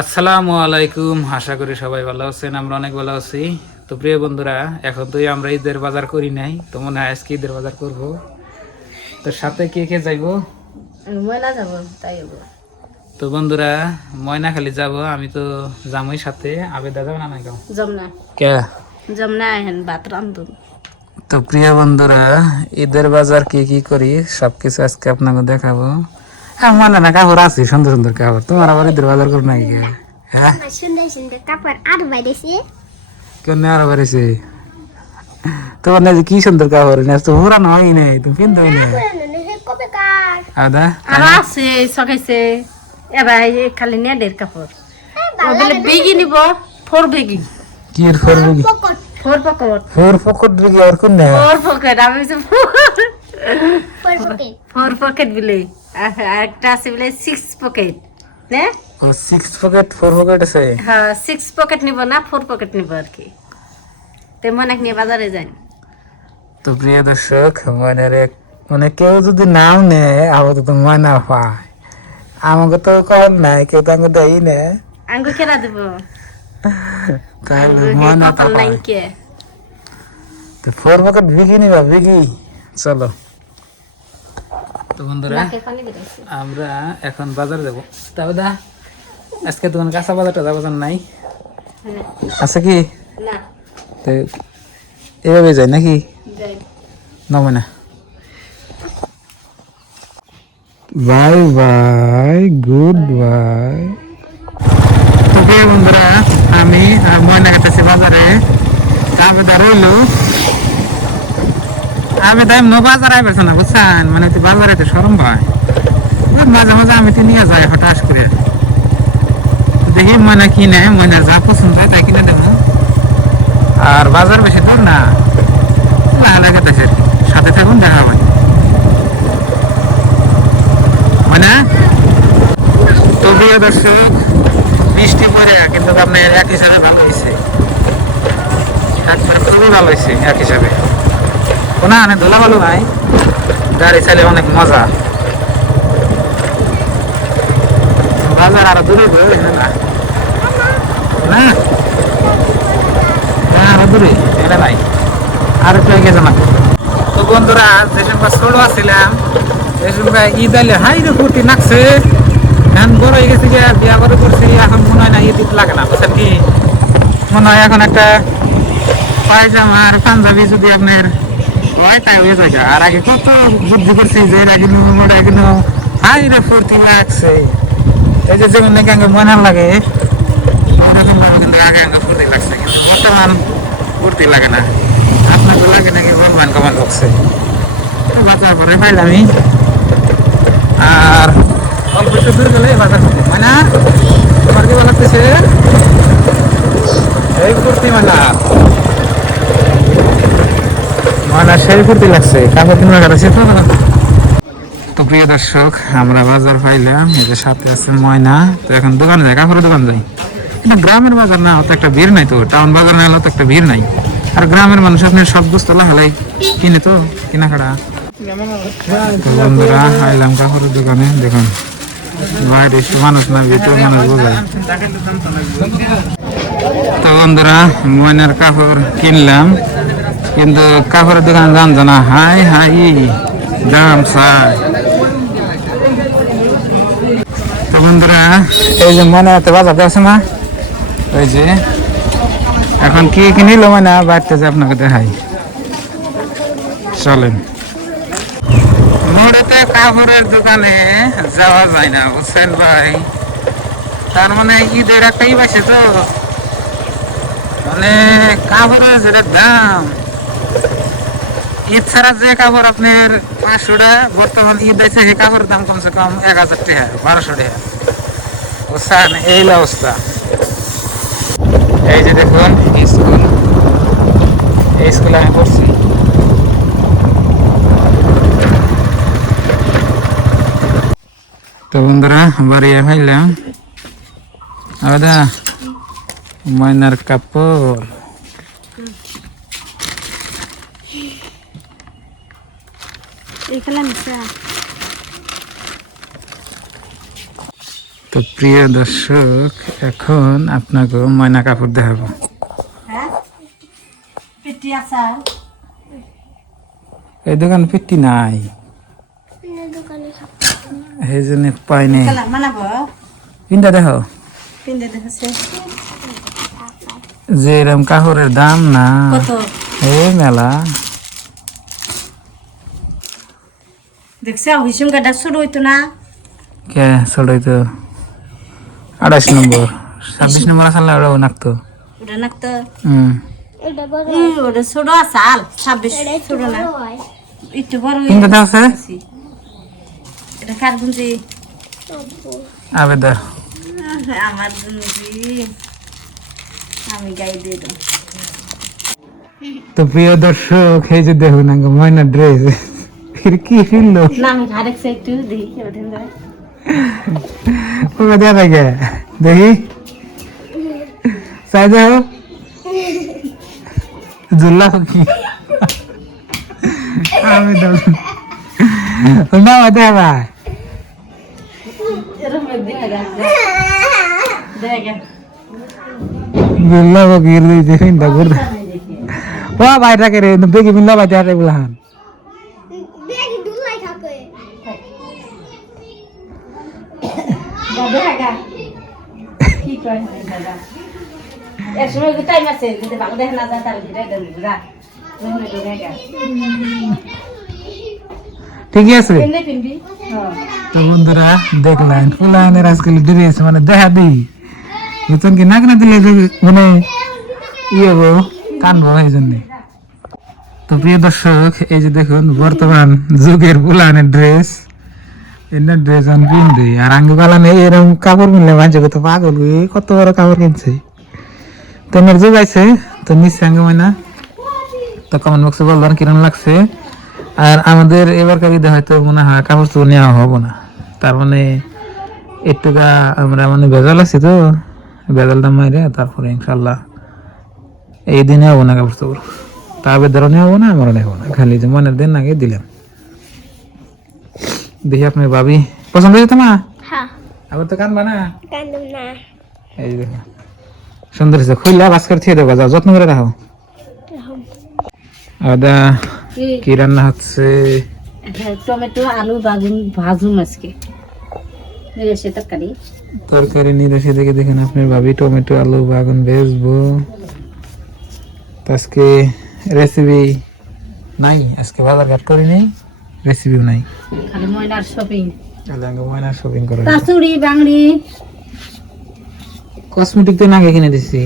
আসসালামু আলাইকুম, আশা করি সবাই ভালো আছেন। আমরা অনেক ভালো আছি। তো প্রিয় বন্ধুরা, এখন তো আমরা ঈদের বাজার করি নাই, তো মনে হয় আজকে ঈদের বাজার করব। তো সাথে কে কে যাইবো? ময়না যাব তাই হবো। তো বন্ধুরা, ময়নাখালী যাব, আমি তো জামই সাথে। আবেদা যাবে না? নাই কেউ যমুনা কে যমুনা হেন ভাত রান্ধুন। তো প্রিয় বন্ধুরা, ঈদের বাজার কি কি করি সবকিছু আজকে আপনাকে দেখাবো। হ্যাঁ, মানে না কাপড় আছে, সুন্দর সুন্দর কাপড়। তোমার আবার ঈদের বাজার করবো নাকি? হ্যাঁ, সুন্দর সুন্দর কাপড় আর বাইরেছে। কেন আরো বাড়িছে? তোমার না যে কি সুন্দর কাপড়, না তো পুরানো হয় নাই, তুমি কিনতে হয় না। কবে কার আদা আর আছে সকাইছে এবার খালি নেডের কাপড় বলে বেগি নিব। ফোর বেগি কি এর ফরবি? পকট ফোর পকেট ফোর পকেট বিকি আর কোন না? ফোর পকেট আমি পরপকে ফোর পকেট বলে একটা আছে বলে সিক্স পকেট না। ও সিক্স পকেট, ফোর পকেট আছে। হ্যাঁ, সিক্স পকেট নিব না, ফোর পকেট নিব আর কি। তেমন এক নিয়ে বাজারে যাই। তো প্রিয় দর্শক, মানে কেউ যদি নাও নেয় আপাতত ময়না পায়, আমাকে তো কল নাই, কেউ তো আমাকে দেয় না। আঙ্গু কেরা দেব? তাহলে ময়না তো কপাল নাই পায়। কে? তো ফোর পকেট বিকি নিবা, বিকি চলো। তো বন্ধুরা, নাকে পানি বেরোচ্ছে। আমরা এখন বাজার যাব। তবে দা আজকে দোকান কাঁচা বাজারটা যাবো নাই, আছে কি? না তো এভাবে যাই নাকি? যাই। নামে না। Bye bye, good bye. তো প্রিয় বন্ধুরা, আমি ময়না কাটাচ্ছি বাজারে। আবেদা রইলো, আবেদা এমন বাজার আইবেছে না বুঝছেন, মানে তুই বাজারে তো সরম ভাই। মাঝে মাঝে আমি তো নিয়ে যাই হঠাৎ করে। দেখি ময়না কিনে, ময়নার যা পছন্দ হয় তাই কিনে দেবো। আর বাজার বেশি দূর না, ভালো কাটাচ্ছে। সাথে থাকুন, দেখা হয় ময়না। তো প্রিয় দর্শক, বৃষ্টি পরে কিন্তু আপনার এক হিসাবে ভালো হয়েছে, একবারে খুবই ভালো হয়েছে এক হিসাবে। কোনো আনে ধুলা ভালো নাই, গাড়ি চালে অনেক মজা। বাজার আরো দূরে দূরে না না না, আরো দূরে এটা নাই, আর একটু এগিয়ে জানা। তো বন্ধুরা, যে সময় ছোট আসছিলাম সে সময় ঈদ আইলে হাই রে ফুর্তি নাকছে। এখন বড় হয়ে গেছি, বিয়া করে করছি, এখন মনে হয় না ঈদ ঈদ লাগে না বুঝছেন কি। মনে হয় এখন একটা পায়জামা আর পাঞ্জাবি যদি আপনার হয় তাই হয়ে যায়। আর আগে কত বুদ্ধি করছি যে এগুলো হাই রে ফুর্তি লাগছে। এই যে যেমন নাকি আগে মনে লাগে এরকম ভাবে কিন্তু আগে আগে ফুর্তি লাগছে, কিন্তু বর্তমান ফুর্তি লাগে না। আপনার তো লাগে নাকি বলবেন কমেন্ট বক্সে। তো বাজার করে পাইলামই, আর অল্প একটু দূর গেলে বাজার করবো। মানে তোমার কি লাগতেছে এই ফুর্তি মেলা, মানে সেই ফুর্তি লাগছে কাপড় কিনবে কাটাছে তো। তো প্রিয় দর্শক, আমরা বাজার পাইলাম, এদের সাথে আছে ময়না। তো এখন দোকানে যাই, কাপড়ের দোকান যাই। কিন্তু গ্রামের বাজার না, অত একটা ভিড় নাই। তো টাউন বাজার না হলে তো একটা ভিড় নাই। আর গ্রামের মানুষ আপনার সব বস্তু লাগালাই কিনে, তো কেনাকাটা। তো বন্ধুরা, আইলাম কাপড়ের দোকানে। দেখুন বাইরে মানুষ না, ভিতরে মানুষ বোঝায়। তো বন্ধুরা, ময়নার কাপড় কিনলাম, কিন্তু কাপড়ের দোকানে দাম জানা হাই হাই দাম চাই। তো বন্ধুরা, এই যে মনে হাতে বাজার আছে না, ওই যে এখন কি কিনিল মানে বাড়তে যে আপনাকে দেখাই, চলেন। মোড়েতে কাপড়ের দোকানে যাওয়া যায় না বুঝছেন ভাই। তার মানে ঈদের একটাই পাইছে তো, মানে কাপড়ের যেটা দাম, ঈদ ছাড়া যে কাপড় আপনার 500 টাকা, বর্তমান ঈদ আছে সেই কাপড়ের দাম কমসে কম 1000 টাকা 1200 টাকা বুঝছেন। এই অবস্থা। এই যে দেখুন স্কুল, এই স্কুলে আমি পড়ছি। তো বন্ধুরা, বাড়ি ফাইলাম। আদা ময়নার কাপড়, এখানে নিচে তো প্রিয় দর্শক, এখন আপনাকে ময়না কাপড় দেখাবো। হ্যাঁ পেটি আচার এই দোকান পেটি নাই, দোকানে এই জন্য পাইনি। কালার মানাবো পিন্ডা দেখো, পিন্দে দেখছে যে এরকম কাপড়ের দাম না, কত এই মেলা। দেখছে হিসুম গাডা শুরু হইতো না কে ছড়াই তো 28 নম্বর 26 নম্বর আসলে ওরাও নাকতো। ওটা নাকতো এটা বড় ওটা ছোট আচাল 26 ছোট না হয় একটু বড় কিন্তু দেখছে এটা কার গুঞ্জি আবেদা। আমার গুঞ্জি আমি গাই দিয়ে দেব। তো প্রিয় দর্শক, এই যে দেখুন ময়না ড্রেস কি ফিরলো না আমি আরেক সাইড একটু দেখি ওঠেন যায় ওকে দেয়া থাকে দেখি, চাই দেখো জুল্লা কি আমি না দেখা এরকম দেখা দেখা জুল্লা গির দিয়েছে চিন্তা করতে ও বাইরে রে বেগি মিল্লা বাইতে হারে বলহান দেখি দুলাই থাকে দেখা কি কয় দাদা এর সময় টাইম আছে যদি ভালো দেখা না যায় তাহলে ঘিরে দেন বুঝা ঠিকই আছে। পিন্দি পিন্দি হ্যাঁ তো বন্ধুরা দেখলেন ফুলানের আজকাল ড্রেস মানে দেখা দিই বেতন কি নাক না দিলে মানে ইয়ে গো কানবো এই জন্যে। তো প্রিয় দর্শক, এই যে দেখুন বর্তমান যুগের ফুলানের ড্রেস, এনার ড্রেস আমি কিনতে আর আঙ্গু কালানে এরকম কাপড় কিনলে মাঝে কত পাগল কত বড় কাপড় কিনছে। তো এনার যোগাইছে তো নিশ্চয় আঙ্গু ময়না তো কমেন্ট বক্সে বলবেন কিরম লাগছে। আর আমাদের এবারকার ঈদে হয়তো মনে হয় কাপড় চোপড় নেওয়া হবো না, তার মানে একটুকা আমরা মানে ভেজাল আছি তো ভেজালটা মাইরে তারপরে ইনশাল্লাহ এই দিনে হবো না কাপড় চোপড়, তাদের ধরনের হবো না, আমারও নেবো না, খালি যে মনের দিন আগে দিলাম। দেখি আপনার ভাবি পছন্দ হয়েছে তোমার, হ্যাঁ আবার তো কানবা না। কান্দম না এই যে দেখো সুন্দর হয়েছে, খুললা বাস্কার থেকে দেবো, যাও যত্ন করে রাখো। আদা কি রান্না হচ্ছে? টমেটো আলু বাগুন ভাজুম আজকে নিরেশে তরকারি তরকারি নিরাশি দেখে দেখেন আপনার ভাবি টমেটো আলু বাগুন ভেজবো। তো আজকে রেসিপি নাই, আজকে বাজার ঘাট করি নেই, রেসিপিও নাই, খালি ময়নার শপিং তাহলে আগে ময়না শপিং করে কাচুড়ি বাংড়ি কসমেটিক তো আগে কিনে দিছি।